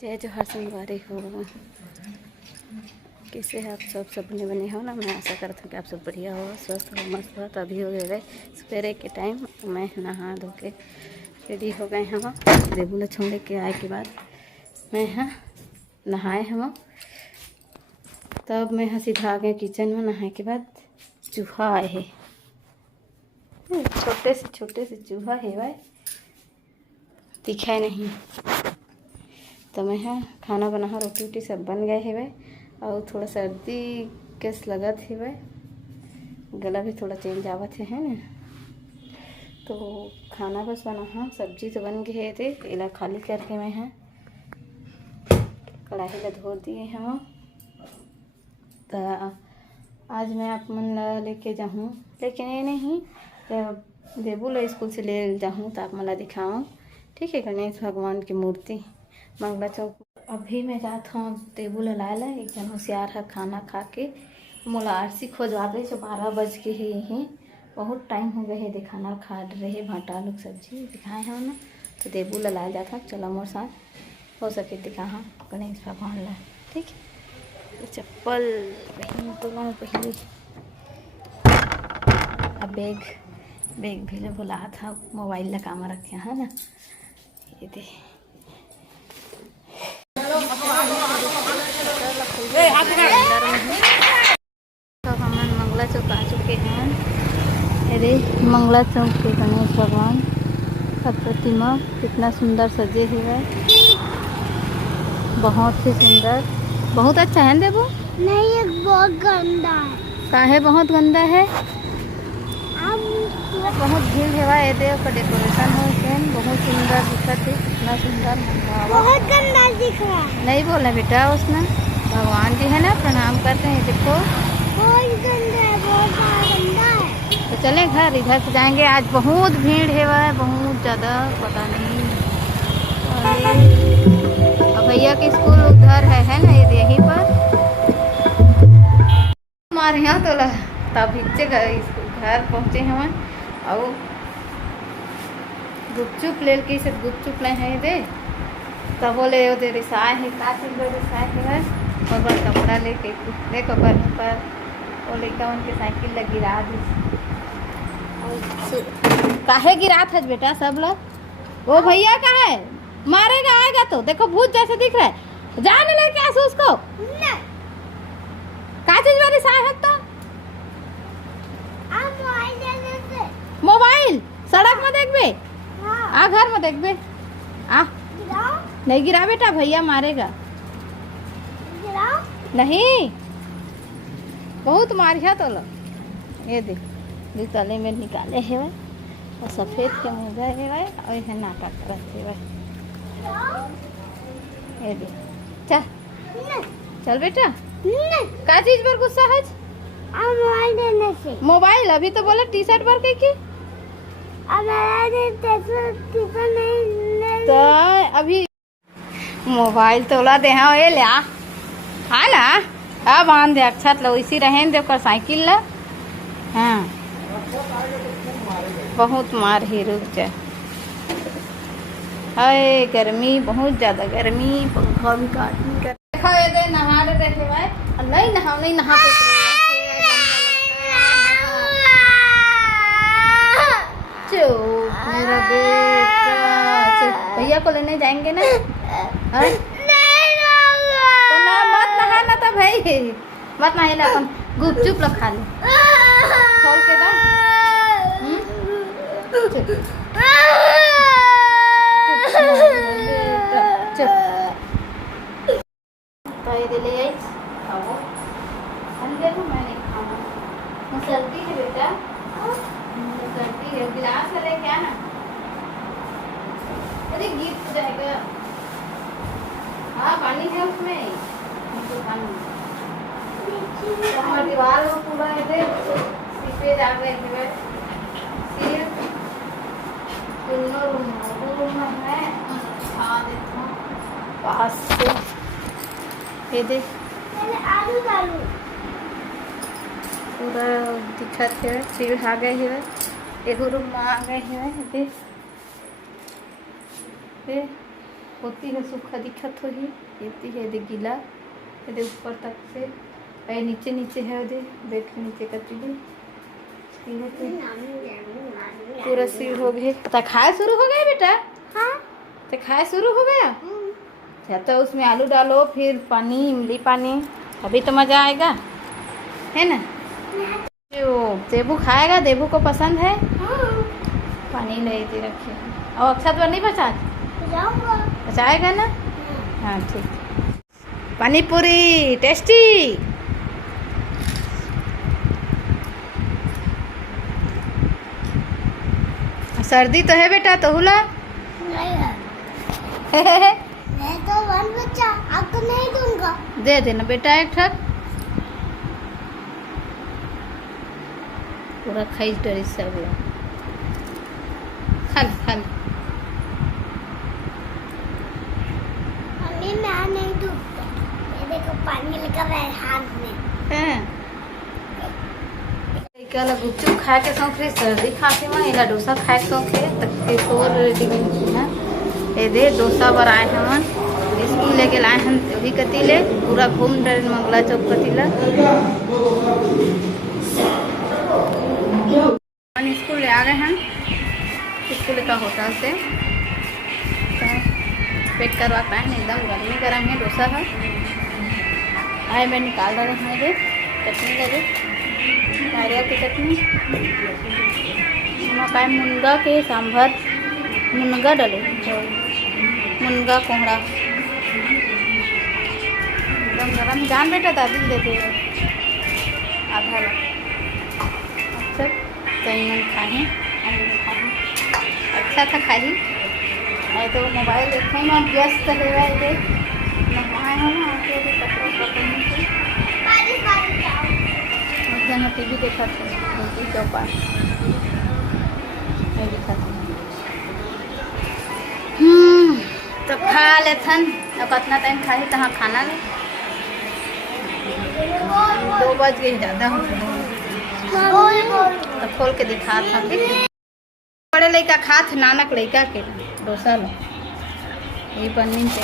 जय जोहार संगवारी हो। कैसे हैं आप सब बने बने हो ना। मैं आशा करता हूँ कि आप सब बढ़िया हो, स्वस्थ हो, मस्त हो। तो अभी हो गए सवेरे के टाइम, मैं नहा धो के रेडी हो गए हम। देबू छोड़ने के आए के बाद मैं यहाँ नहाए हम, तब मैं यहाँ सीधा आ गए किचन में। नहाए के बाद चूहा आए है, छोटे से चूहा है भाई, दिखाए नहीं। तो मैं यहाँ खाना बना, रोटी वोटी सब बन गए है भाई। और थोड़ा सर्दी केस लगत है भाई, गला भी थोड़ा चेंज आवत है ना। तो खाना बस बना, सब्जी तो बन गई है। थे इला खाली करके मैं यहाँ कढ़ाई ला धो दिए हम। तो आज मैं आप मन लेके जाऊँ, लेकिन ये नहीं तो देबू ला स्कूल से ले जाऊँ तो आप मला दिखाऊँ। ठीक है, गणेश भगवान की मूर्ति मंगला चौक। अभी मैं जात हूँ देबू ला लाए ला। एक जन होशियार है, खाना खा के मोला आरसी खोजवा गई। 12 बज के है, यहीं बहुत टाइम हो गए है। दिखाना खा रहे भाटा लोग सब्जी दिखाए हैं ना। तो देबू ला लाए जाता, चलो मोर साथ हो सके दिखा गणेश भगवान ला। ठीक है, तो चप्पल पहन तो पहले अब बैग भी ले बोला था, मोबाइल ला काम रखे है ना। ये दे तो हम मंगला चौक आ चुके हैं। अरे मंगला चौक के गणेश भगवान का प्रतिमा कितना सुंदर सजे हुए, बहुत ही सुंदर, बहुत अच्छा है। देबो नहीं, ये बहुत गंदा है। काहे बहुत गंदा है? बहुत भीड़ है भाई। देव का डेकोरेशन हो, बहुत सुंदर दिखत है, कितना सुंदर। बहुत गंदा दिख रहा है। नहीं बोलना बेटा, उसमें भगवान जी है ना, प्रणाम करते हैं। देखो बहुत गंदा है, बहुत गंदा है। तो चले घर, इधर से जाएंगे। आज बहुत भीड़ है भाई, बहुत ज़्यादा, पता नहीं। और भैया की स्कूल उधर है ना, ये यहीं पर हमारे यहाँ। तो तब घर पहुँचे हम और गुपचुप ले के सब गुपचुप ले हैं दे। तब बोले वो रिसाए है, का चीज रिसाए है। और बस कपड़ा लेके देखो पर वो लेकर उनके साइकिल लग गिरा दी। काहे गिरा था बेटा सब लोग? वो भैया का है, मारेगा आएगा तो। देखो भूत जैसे दिख रहा है, जाने लेके आसो उसको। का चीज में रिसाए है? तो मोबाइल सड़क में देख बे, आ घर में देख बे, आ नहीं गिरा बेटा, भैया मारेगा। नहीं, बहुत मारिया तो लो। ये देख तले में निकाले है भाई, और सफेद के मुँह है भाई, और यह नाटक करते भाई। ये देख, चल बेटा। का चीज पर गुस्सा है? मोबाइल देने से। मोबाइल अभी तो बोला टी शर्ट पर के की। तो अभी मोबाइल तोला दे हाँ, ये लिया है ना। अब बांध दे अक्षत लो, इसी रहें दे कर साइकिल ला। हाँ बहुत मार ही, रुक जा। हाय गर्मी, बहुत ज्यादा गर्मी, पंखा भी काट नहीं कर। देखो ये दे नहा रहे थे भाई, नहीं नहा मेरा बेटा। भैया को लेने जाएंगे ना। तो ना मत नहाना था भाई, मत नहाना। अपन गुपचुप लो खा ले, खोल के दो। तो ये ले आई अंदर में, मैंने खाना सर्दी है बेटा, सर्दी है। गिलास है क्या ना, अरे गिर जाएगा। हाँ पानी है उसमें, हमारे दीवार में पूरा है सीपे जा गए हैं। सिर्फ दोनों रूम में है, खा देता हूँ पास से। ये देख पूरा दिखत है, सीढ़ आ गए है, एगो रूम में आ गए हैं। होती है सूखा दिखत हो ही येती है दे गीला ये ऊपर तक से ए नीचे नीचे है दे बेड के नीचे कती दे पूरा सिर हो गया। तो खाए शुरू हो गया बेटा? हाँ। तो खाए शुरू हो गया। अच्छा तो उसमें आलू डालो फिर पानी इमली पानी अभी तो मज़ा आएगा है ना। जो देबू खाएगा देबू को पसंद है। पानी ले दे रखे और अक्षत पर नहीं बचाएगा ना। हाँ ठीक। पानी पूरी टेस्टी। सर्दी तो है बेटा तो हुला नहीं है। मैं तो वन बच्चा आपको नहीं दूंगा। दे देना बेटा एक ठक पूरा खाई डरी सब खल खल। मम्मी मैं नहीं दूंगा। ये देखो पानी लगा है हाथ में। हैं इकला गुपचुप खा के सौंफ रे सर्दी खांसी में इला डोसा खाए के सौंफ रे तक के सोर रेडी में ना ए दे डोसा बर आए हमन स्कूल लेके लाए हम भी कतीले पूरा घूम डर मंगला चौक कतीला हम स्कूल ले आ गए हैं स्कूल का होटल से पैक करवा पाए एकदम गर्मी गर्म है डोसा है आए मैं निकाल रहे हैं दे चटनी लगे नारियल की चटनी मकाई मुनगा के सांभर मुनगा डाले मुनगा कोहड़ा एकदम गरम जान बेटा दादी देते आधा ला अच्छा कहीं खाही अच्छा था खाही नहीं तो मोबाइल देखने में व्यस्त है ये नहाए हो ना आके भी कपड़ा पकड़ने से जना टीवी देखा था टीवी के ऊपर देखा था तो खा लेथन अब कितना टाइम खाही तहाँ खाना ले 2 बज गए ज़्यादा हो तो खोल के दिखा था बड़े लड़का खात नानक लड़का के डोसा लो ये पन्नी पे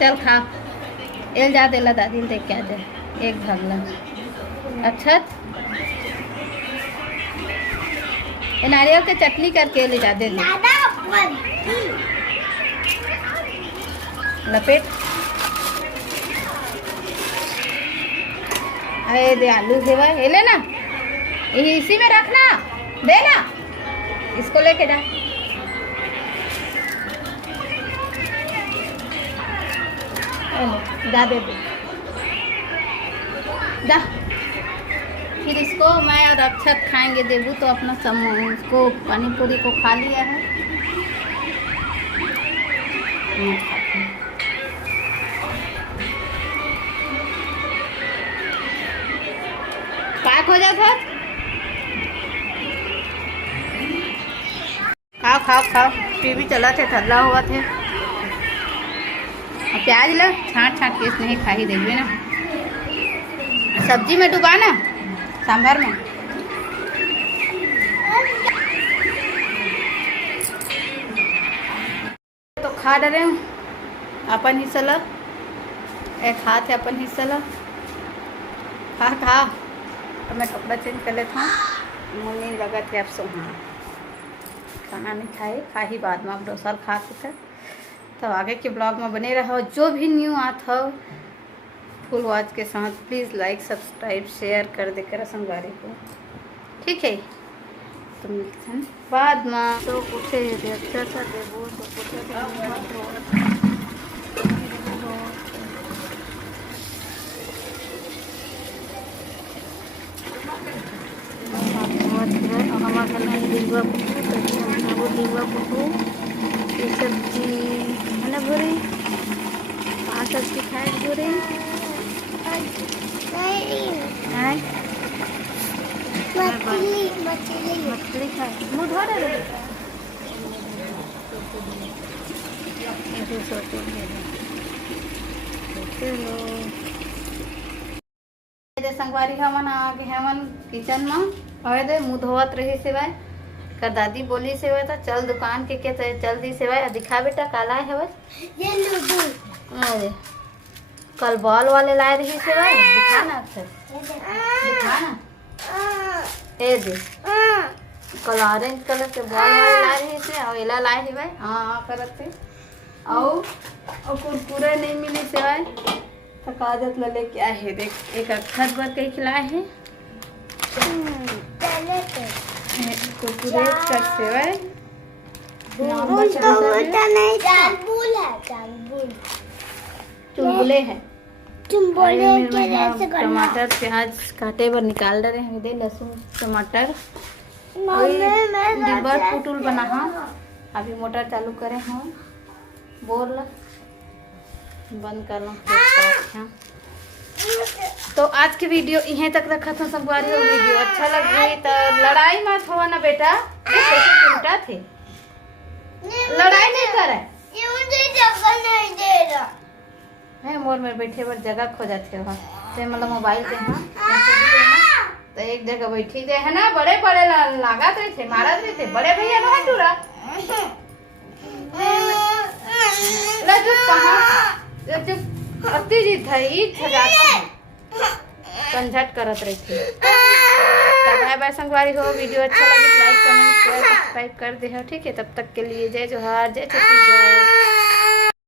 चल खा एल जा देला दादी देख के आ जाए एक भगला अच्छा ये नारियल के चटनी करके ले जा दे लपेट अरे दे आलू सेवा ये लेना ये इसी में रखना देना इसको लेके जा जा दे जा फिर इसको मैं और अक्षत खाएंगे देबू तो अपना उसको पानी पूरी को खा लिया है पैक हो जा सर खाओ खाओ खाओ टीवी चला थे थल्ला हुआ थे प्याज लो छाँट छाँट के नहीं खा ही देंगे ना सब्जी में डुबा ना सांभर में तो खा डरे अपन हिस्सा ला एक हाथ है अपन हिस्सा ला खा खा तो मैं कपड़ा चेंज कर लेता हूँ मुझे लगा थे अब सो हाँ खाना नहीं खाए खा ही बाद में आप डोसा खा के थे तो आगे के ब्लॉग में बने रहो जो भी न्यू आता हो फुल वॉच के साथ प्लीज़ लाइक सब्सक्राइब शेयर कर देकर संगारी को ठीक है तो मिलते हैं बाद में तो पूछे अच्छा सा देवो तो पूछे ये सब्जी है ना बोरे पाँच सब्जी खाए बोरे मछली खाए मुँह धो रहे संगवारी हमन आगे हमन किचन में और दे मुँह धोवत रही सिवाय कर दादी बोली से तो चल दुकान के जल्दी से भाई दिखा बेटा काला है बस ये लूडू अरे कल बॉल वाले लाए रही से भाई दिखा ना अक्षर दिखा ना ए दे कल ऑरेंज कलर के बॉल वाले लाए रही से और एला लाए रही भाई हाँ करत थे और कुरकुरे नहीं मिली से भाई तो काजत ला लेके आए है देख एक अक्षर भर के खिलाए हैं कुरकुरे कर से भाई चुलबुले हैं टमाटर प्याज काटे पर निकाल रहे हैं दे लहसुन टमाटर डिब्बा पुटुल बना हाँ अभी मोटर चालू करे हाँ बोल बंद करना। तो आज की वीडियो यहीं तक रखा था संगवारी हो वीडियो अच्छा लगी तो लड़ाई मत हो ना बेटा कैसे चिमटा थे लड़ाई नहीं करे जगह नहीं दे रहा है मोर में बैठे पर जगह खो जाते हो ते मतलब मोबाइल पे हाँ तो एक जगह बैठी थे है ना बड़े बड़े लागत रहे थे मारत रहे थे बड़े भैया ना टूरा अति जी थी कंझट करत रही थी। बाय बाय संगवारी हो वीडियो अच्छा लगे लाइक कमेंट शेयर सब्सक्राइब कर दे हो ठीक है तब तक के लिए जय जोहार जय छत्तीसगढ़।